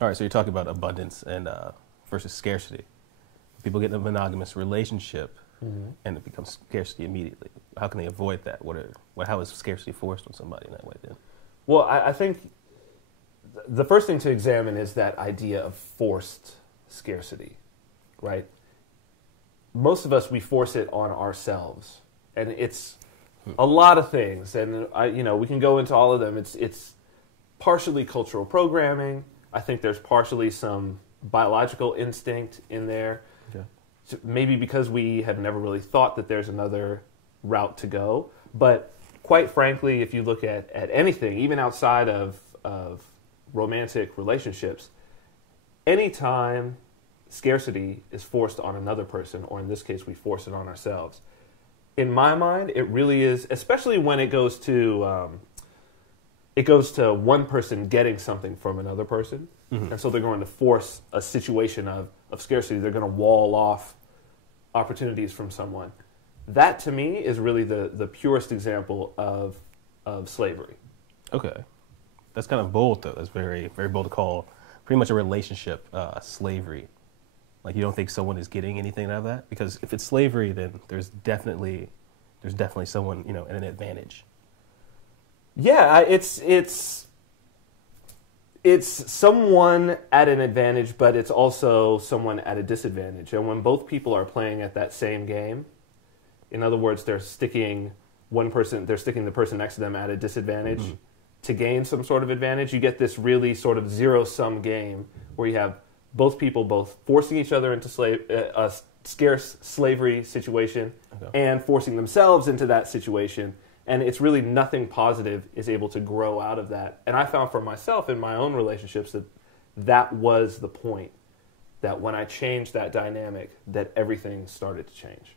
All right, so you're talking about abundance and versus scarcity. People get in a monogamous relationship and it becomes scarcity immediately. How can they avoid that? How is scarcity forced on somebody in that way then? Well, I think the first thing to examine is that idea of forced scarcity, right? Most of us, we force it on ourselves, and it's a lot of things, and we can go into all of them. It's partially cultural programming. I think there's partially some biological instinct in there. Okay. So maybe because we have never really thought that there's another route to go. But quite frankly, if you look at anything, even outside of romantic relationships, anytime scarcity is forced on another person, or in this case, we force it on ourselves, in my mind, it really is, especially when it goes to one person getting something from another person. Mm-hmm. And so they're going to force a situation of scarcity. They're going to wall off opportunities from someone. That, to me, is really the purest example of slavery. Okay. That's kind of bold, though. That's very, very bold to call pretty much a relationship slavery. Like, you don't think someone is getting anything out of that? Because if it's slavery, then there's definitely someone, at an advantage. Yeah, it's someone at an advantage, but it's also someone at a disadvantage. And when both people are playing at that same game, in other words, they're sticking the person next to them at a disadvantage to gain some sort of advantage, you get this really sort of zero-sum game where you have both people both forcing each other into a scarce slavery situation and forcing themselves into that situation. And it's really nothing positive is able to grow out of that. And I found for myself in my own relationships that was the point, that when I changed that dynamic, that everything started to change.